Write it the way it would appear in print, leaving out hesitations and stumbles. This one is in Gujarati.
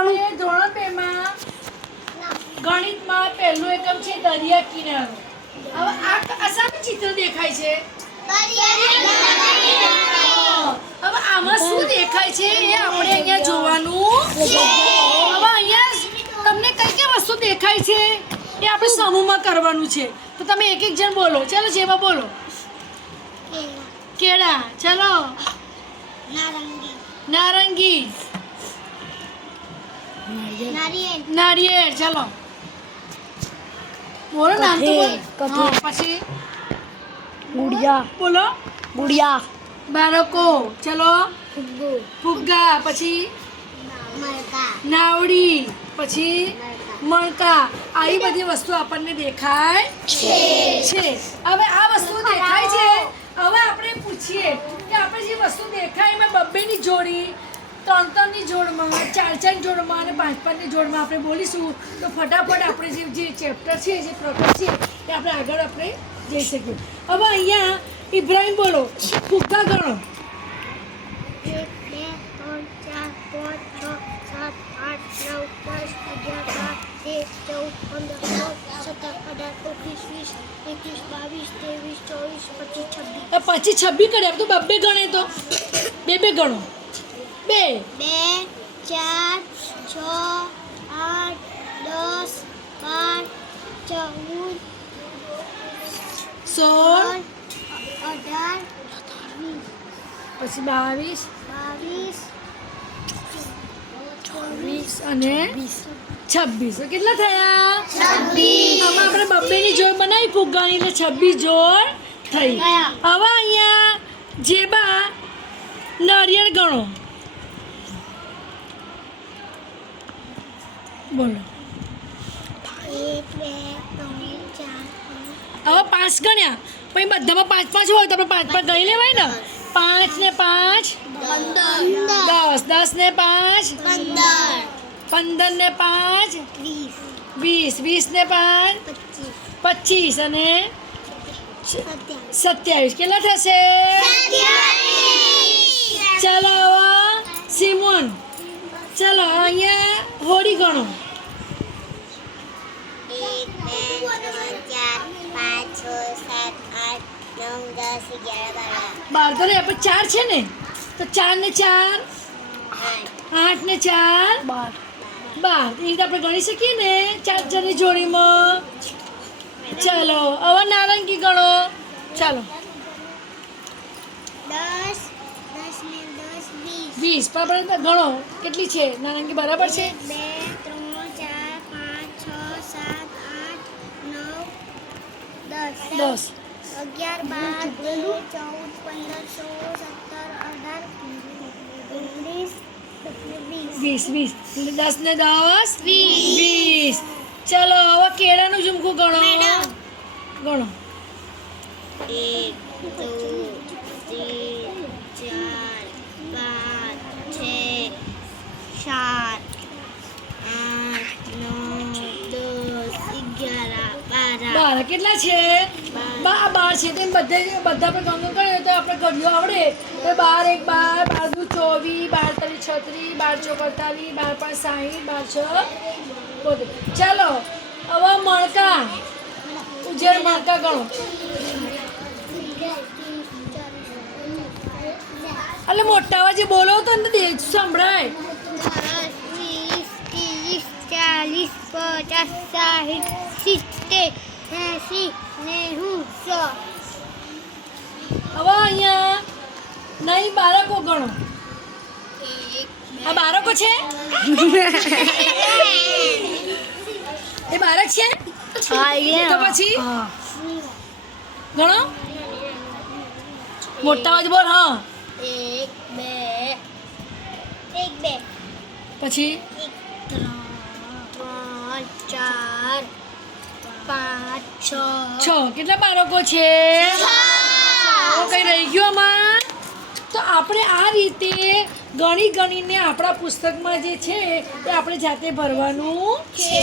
કરવાનું? ધોરણ 2 માં ગણિતમાં પહેલું એકમ છે દરિયા કિનારો. હવે આ શાનું ચિત્ર દેખાય છે? હવે આમાં શું દેખાય છે એ આપણે અહીંયા જોવાનું. હવે અહીંયા તમને કઈ કઈ વસ્તુ દેખાય છે એ આપણે સમૂહમાં કરવાનું છે. તો તમે એક એક જણ બોલો. ચાલો જેમાં બોલો. કેળા. ચાલો. નારંગી. નારિયેળ. ચાલો બોલો નામ તો બોલો. હા, પછી ગુડિયા. બોલો. ગુડિયા. બાળકો. ચલો. ફુગ્ગા. પછી નાવડી. પછી મણકા. આવી બધી વસ્તુ આપણને દેખાય છે. હવે આ વસ્તુ દેખાય છે. હવે આપણે પૂછીએ કે આપણે જે વસ્તુ દેખાય એમાં બબ્બેની જોડી, ત્રણ જોડમાં, ચાર જોડમાં અને પાંચ જોડમાં આપણે બોલીશું તો ફટાફટ આપણે જે ચેપ્ટર છે, જે પ્રકરણ છે એ આપણે આગળ આપણે જઈ શકીએ. હવે અહીંયા ઇબ્રાહિમ બોલો. ફુગ્ગા ગણો. 1 2 3 4 5 6 7 8 9 10 11 12 13 14 15 16 17 18 19 20 21 22 23 24 25 26 પછી 26 કરે તો બબ્બે ગણે તો બે ગણો. 2 4 6 8 10 12 14 16 18 પછી 22 22 અને 26. કેટલા થયા? 26. આમાં આપણે બબ્બેની જોડ બનાવી ફુગ્ગાની એટલે 26 જોડ થઈ. હવે અહીંયા જેબા નારિયેળ ગણો. બોલો. 1 2 3 4 હવે 5 ગણ્યા પછી બધામાં 5 5 હોય તો આપણે 5 5 ગણી લેવાય ને. 5 ને 5 10, 10 ને 5 15 ને 5 20, 20 ને 5 25 અને 27. કેટલા થશે? ચાલો હવે સિમોન. ચાલો અહીંયા હોળી ગણો. 12 તો નહીં, આપણે 4 છે ને તો 4 ને 4 8 ને 4 12. એ રીતે આપણે ગણી શકીએ ને 4 જણની જોડીમાં. ચાલો હવે નારંગી ગણો. ચાલો 10 ને 10 20 20. પણ આપણે ગણો કેટલી છે નારંગી? બરાબર છે. 2 3 4 5 6 7 8 9 10 11 12 13 14 15 16 17 18 19 20. એટલે 10 ને 10 20. ચાલો હવે કેળાનું ઝુમકું ગણો. ગણો. 1 2 3 4 5 6 7 8 9 10 11 12. કેટલા છે? 12 છે. તેમ બધા પર ગણો કરે તો આપણે ઘડિયો આવડે તો 12 1 12 12 2 24 12 3 36 12 4 40 12 5 60 12 6 ચાલો હવે મણકા. ઉજેર મણકા ગણો. એટલે મોટા અવાજે બોલો તો ને સંભળાય. 10 20 30 40 50 60 70 80 90 100. હવે અહીંયા નહીં બાળકો ગણો. આ બાળકો છે? એ બાળક છે? તો પછી ગણો. મોટા અવાજ બોલ. હા 1 2 પછી 3 4 5 6 કેટલા બાળકો છે? કઈ રહી ગયું આમાં? તો આપણે આ રીતે ગણીને આપણા પુસ્તકમાં જે છે એ આપણે જાતે ભરવાનું છે.